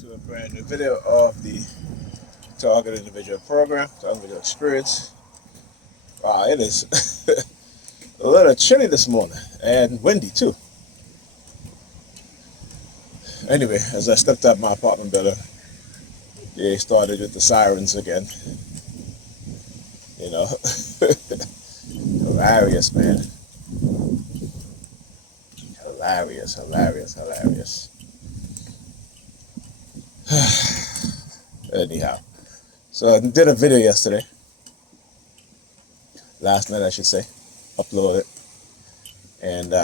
to a brand new video of the Target Individual Program, Target Individual Experience. Wow, it is a little chilly this morning and windy too. Anyway, as I stepped out my apartment building, they started with the sirens again. You know, hilarious, man. Hilarious. Anyhow, so I did a video yesterday, last night I should say, uploaded, and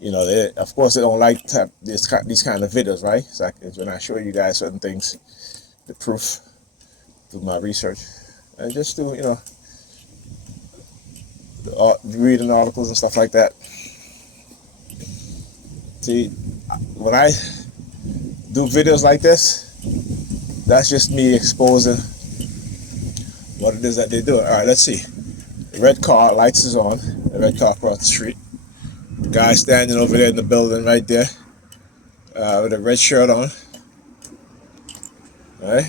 you know, of course they don't like these kind of videos, right? So when I show you guys certain things, the proof through my research, and just do, you know, reading articles and stuff like that. See, when I do videos like this, that's just me exposing what it is that they're doing. All right, let's see. The red car, lights is on. The red car across the street. Guy standing over there in the building right there with a red shirt on. All right,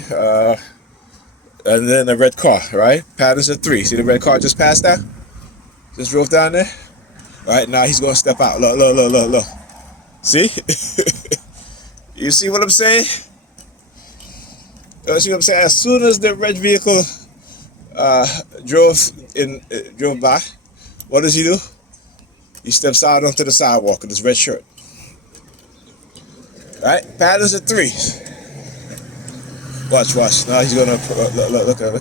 and then the red car, right? Patterns of 3. See the red car just passed that? Just drove down there. All right, now he's gonna step out. Look. See? You see what I'm saying? You see what I'm saying? As soon as the red vehicle drove by, what does he do? He steps out onto the sidewalk in his red shirt. Right? Patterns of 3. Watch. Now he's gonna look at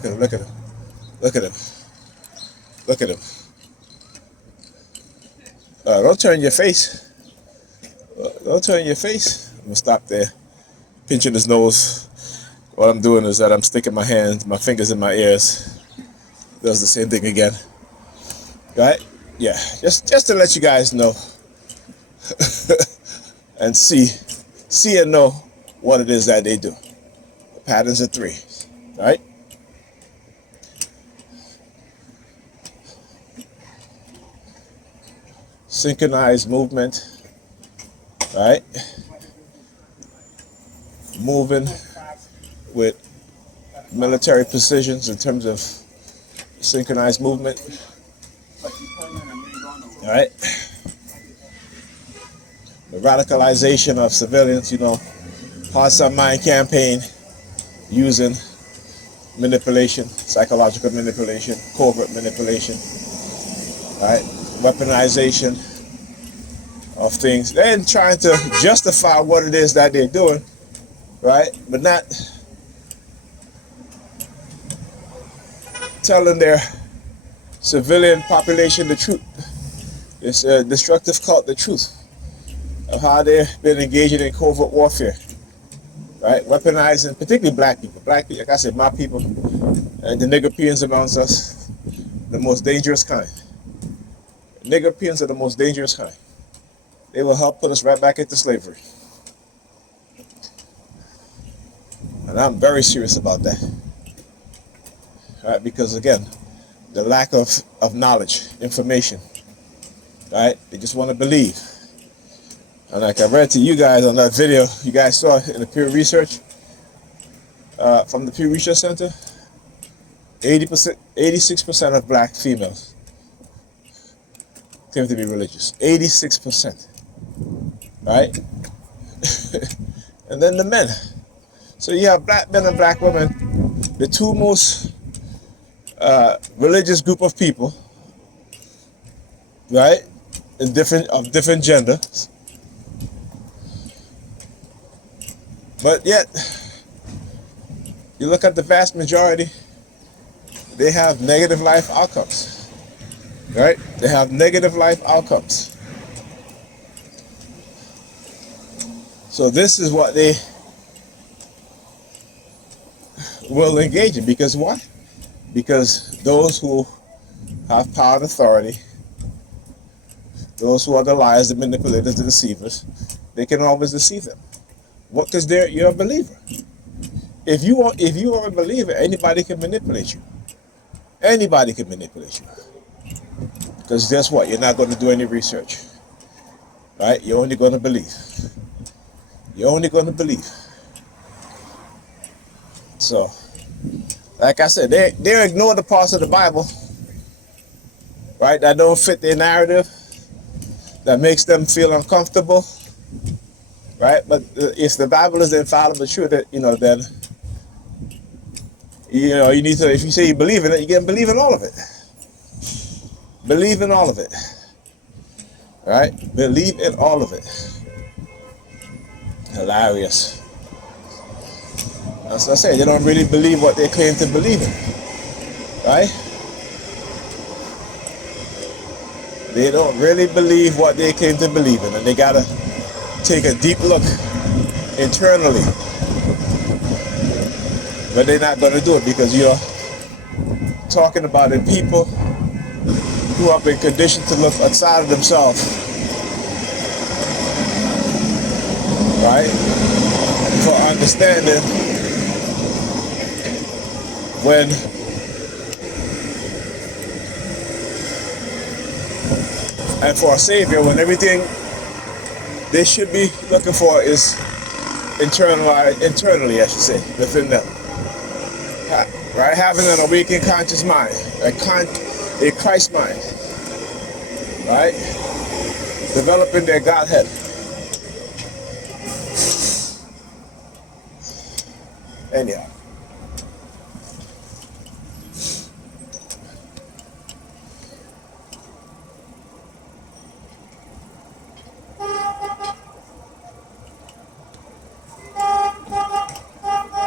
him. Don't turn your face. Don't turn your face. I'm gonna stop there, pinching his nose. What I'm doing is that I'm sticking my fingers in my ears. Does the same thing again. Right? Yeah. Just to let you guys know and see and know what it is that they do. The patterns of 3. Right? Synchronized movement. Right? Moving with military precisions in terms of synchronized movement. All right? The radicalization of civilians, you know, hearts and mind campaign using manipulation, psychological manipulation, covert manipulation. All right? Weaponization of things, then trying to justify what it is that they're doing, right? But not telling their civilian population the truth. It's a destructive cult, the truth of how they've been engaging in covert warfare, right? Weaponizing, particularly black people. Black people, like I said, my people, and the niggerpeans amongst us, the most dangerous kind. Niggerpeans are the most dangerous kind. They will help put us right back into slavery. And I'm very serious about that. Right? Because again, the lack of knowledge, information. Right? They just want to believe. And like I read to you guys on that video, you guys saw in the Pew Research, from the Pew Research Center, 86% of black females claim to be religious. 86%. Right? And then the men. So you have black men and black women, the two most religious group of people, right? Of different genders. But yet, you look at the vast majority, they have negative life outcomes. Right? They have negative life outcomes. So this is what they will engage in. Because why? Because those who have power and authority, those who are the liars, the manipulators, the deceivers, they can always deceive them. What? Because you're a believer. If you are a believer, anybody can manipulate you. Anybody can manipulate you. Because guess what? You're not going to do any research. Right? You're only going to believe. You're only going to believe. So, like I said, they ignore the parts of the Bible, right, that don't fit their narrative, that makes them feel uncomfortable, right? But if the Bible is the infallible truth, that then you need to. If you say you believe in it, you can believe in all of it. Believe in all of it, right? Believe in all of it. Hilarious. As I say, they don't really believe what they claim to believe in, right? They don't really believe what they claim to believe in, and they gotta take a deep look internally. But they're not gonna do it because you're talking about it people who have been conditioned to look outside of themselves, right? For understanding when and for a savior when everything they should be looking for is internally, I should say, within them. Right? Having an awakened conscious mind, a Christ mind, right? Developing their Godhead. Anyhow.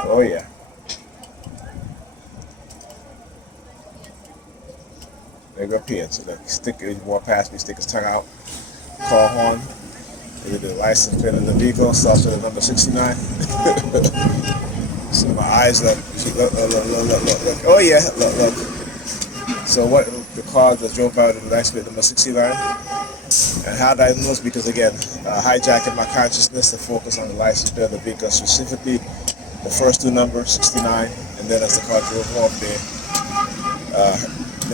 Oh yeah. There go P. So the sticker, he walk past me, stick his tongue out, call horn. Maybe the license plate of the vehicle starts with the number 69. So my eyes look. Oh yeah, look. So what the car that drove by with the license plate number 69? And how did I know? Because again, hijacking my consciousness to focus on the license plate of the vehicle, specifically the first two numbers, 69, and then as the car drove off there,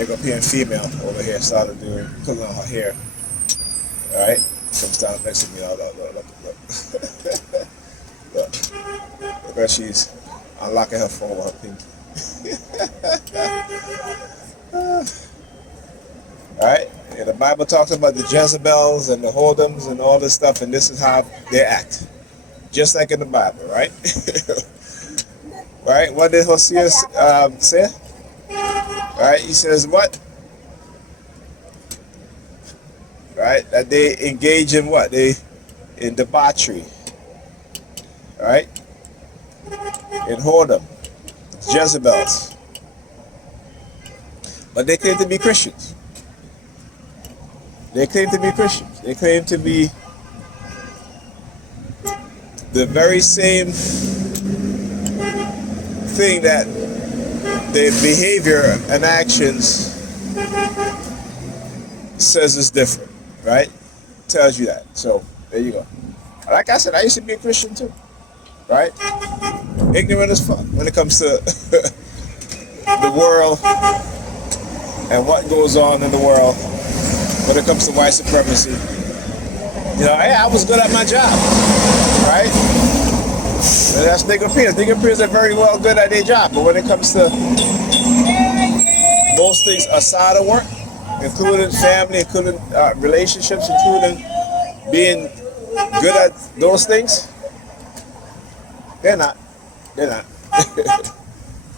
European female over here started pulling on her hair. All right, comes down next to me. Look how she's unlocking her phone with her pinky. All right, and the Bible talks about the Jezebels and the Whoredoms and all this stuff, and this is how they act, just like in the Bible, right? Right? What did Hosea say? Right? He says what? Right? That they engage in what? In debauchery. Right? In whoredom. Jezebels. But they claim to be Christians. They claim to be Christians. They claim to be the very same thing that their behavior and actions says is different, right? Tells you that. So there you go. Like I said, I used to be a Christian too, right? Ignorant as fuck when it comes to the world and what goes on in the world when it comes to white supremacy. You know, hey, I was good at my job, right? And that's nigger peers. Nigger peers are very well good at their job, but when it comes to most things outside of work, including family, including relationships, including being good at those things, they're not. They're not.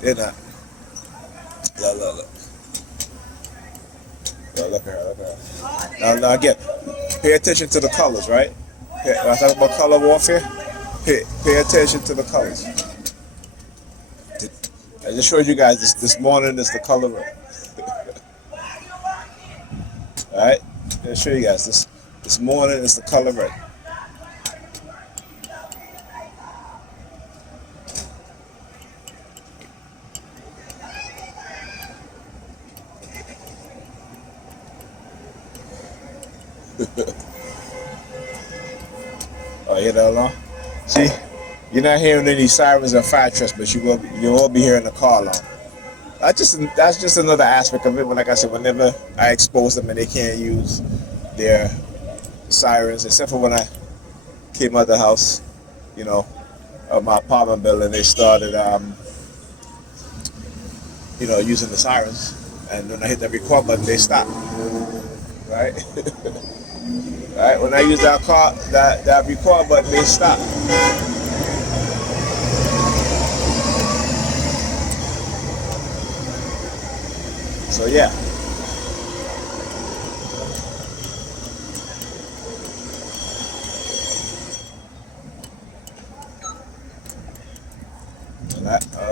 They're not. Look. Look at her. Now again, pay attention to the colors, right? When I talk about color warfare, pay attention to the colors. I just showed you guys this morning is the color red. Alright? I'll show you guys this morning is the color red. Oh, you hear that alarm? See, you're not hearing any sirens or fire trucks, but you will be hearing the car alarm. That's just another aspect of it. But like I said, whenever I expose them and they can't use their sirens, except for when I came out of the house you know, of my apartment building, they started, using the sirens. And when I hit the record button, they stopped. Right? Right? When I use that record button, they stop. So yeah.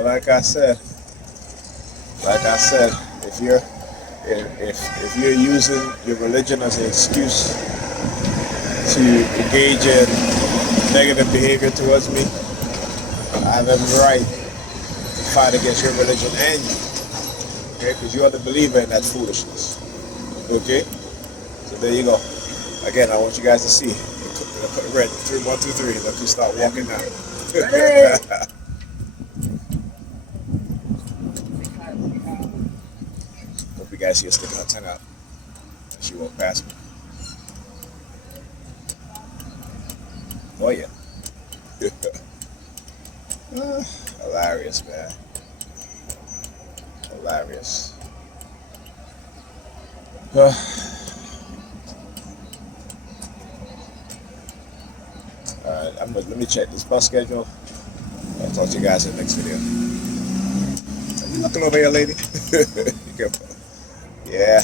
Like I said, if you're using your religion as an excuse to engage in negative behavior towards me, I have every right to fight against your religion and you. Okay, because you are the believer in that foolishness. Okay, so there you go. Again, I want you guys to see. Put red 3, 1, 2, 3. Look, you start walking now. Hope you guys see her sticking her tongue out. She won't pass me. Oh yeah. Hilarious, man. Hilarious. Alright, let me check this bus schedule. I'll talk to you guys in the next video. Are you looking over here, lady? Yeah.